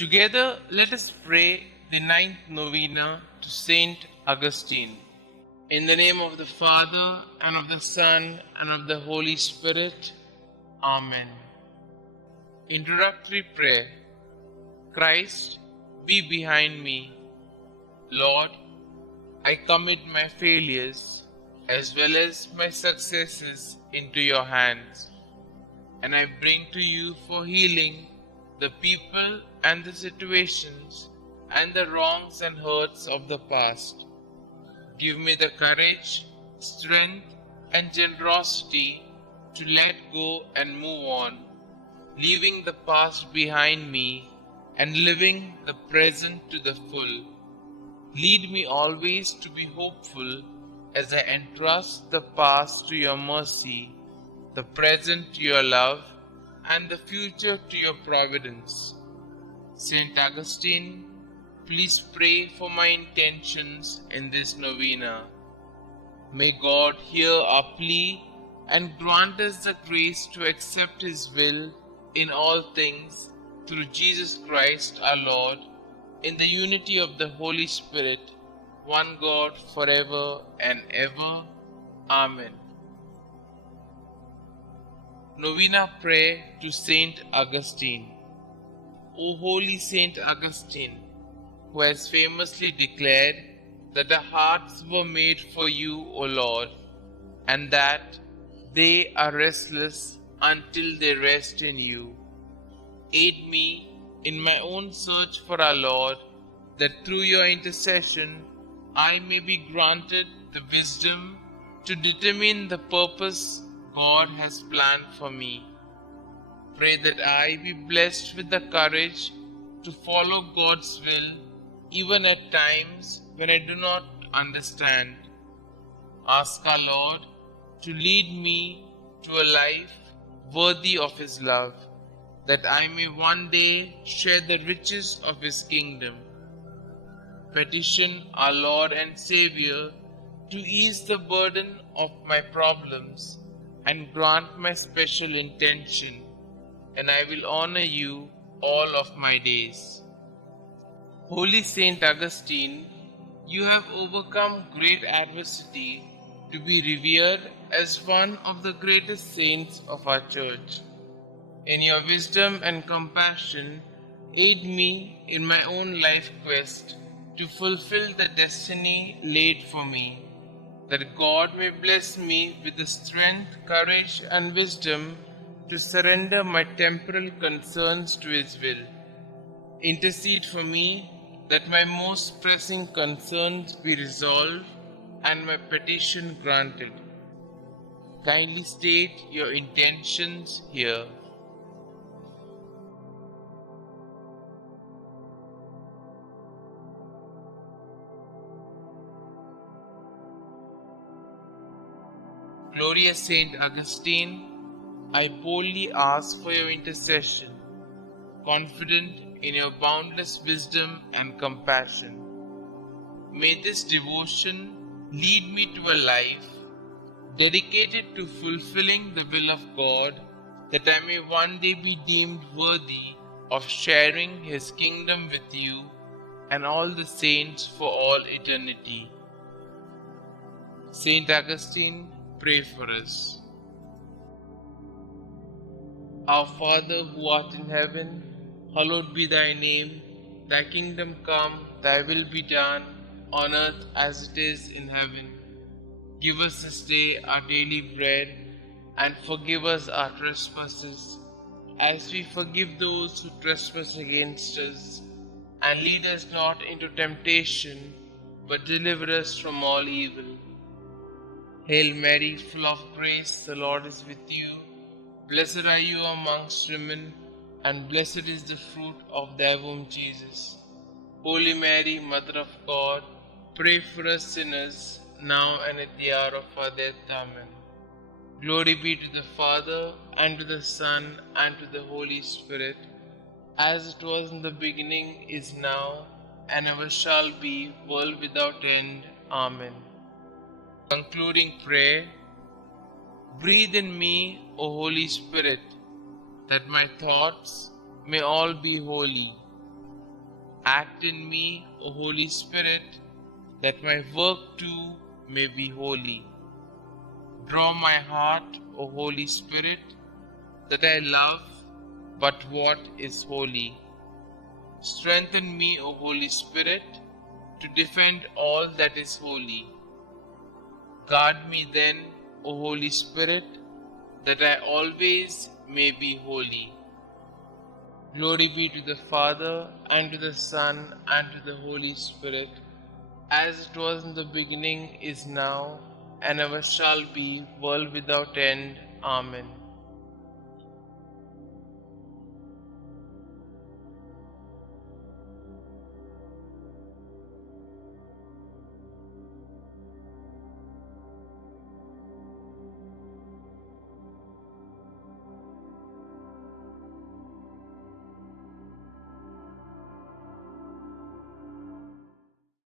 Together, let us pray the ninth novena to St Augustine. In the name of the Father, and of the Son, and of the Holy Spirit. Amen. Introductory Prayer. Christ, be behind me. Lord, I commit my failures as well as my successes into your hands, and I bring to you for healing the people and the situations and the wrongs and hurts of the past. Give me the courage, strength, and generosity to let go and move on, leaving the past behind me and living the present to the full. Lead me always to be hopeful as I entrust the past to your mercy, the present to your love, and the future to your providence. St. Augustine, please pray for my intentions in this novena. May God hear our plea and grant us the grace to accept His will in all things through Jesus Christ our Lord, in the unity of the Holy Spirit, one God forever and ever. Amen. Novena Prayer to St Augustine. O holy St Augustine, who has famously declared that our hearts were made for you, O Lord, and that they are restless until they rest in you. Aid me in my own search for our Lord, that through your intercession I may be granted the wisdom to determine the purpose God has planned for me. Pray that I be blessed with the courage to follow God's will, even at times when I do not understand. Ask our Lord to lead me to a life worthy of His love, that I may one day share the riches of His kingdom. Petition our Lord and Xavier to ease the burden of my problems and grant my special intention, and I will honor you all of my days. Holy St Augustine, you have overcome great adversity to be revered as one of the greatest saints of our Church. In your wisdom and compassion, aid me in my own life quest to fulfill the destiny laid for me, that God may bless me with the strength, courage, and wisdom to surrender my temporal concerns to His will. Intercede for me that my most pressing concerns be resolved and my petition granted. Kindly state your intentions here. Glorious St Augustine, I boldly ask for your intercession, confident in your boundless wisdom and compassion. May this devotion lead me to a life dedicated to fulfilling the will of God, that I may one day be deemed worthy of sharing His kingdom with you and all the saints for all eternity. St. Augustine, pray for us. Our Father who art in heaven, hallowed be thy name. Thy kingdom come, thy will be done, on earth as it is in heaven. Give us this day our daily bread, and forgive us our trespasses, as we forgive those who trespass against us. And lead us not into temptation, but deliver us from all evil. Hail Mary, full of grace, the Lord is with you. Blessed are you amongst women, and blessed is the fruit of thy womb, Jesus. Holy Mary, Mother of God, pray for us sinners, now and at the hour of our death. Amen. Glory be to the Father, and to the Son, and to the Holy Spirit, as it was in the beginning, is now, and ever shall be, world without end. Amen. Concluding prayer. Breathe in me, O Holy Spirit, that my thoughts may all be holy. Act in me, O Holy Spirit, that my work too may be holy. Draw my heart, O Holy Spirit, that I love but what is holy. Strengthen me, O Holy Spirit, to defend all that is holy. Guard me then, O Holy Spirit, that I always may be holy. Glory be to the Father, and to the Son, and to the Holy Spirit, as it was in the beginning, is now, and ever shall be, world without end. Amen.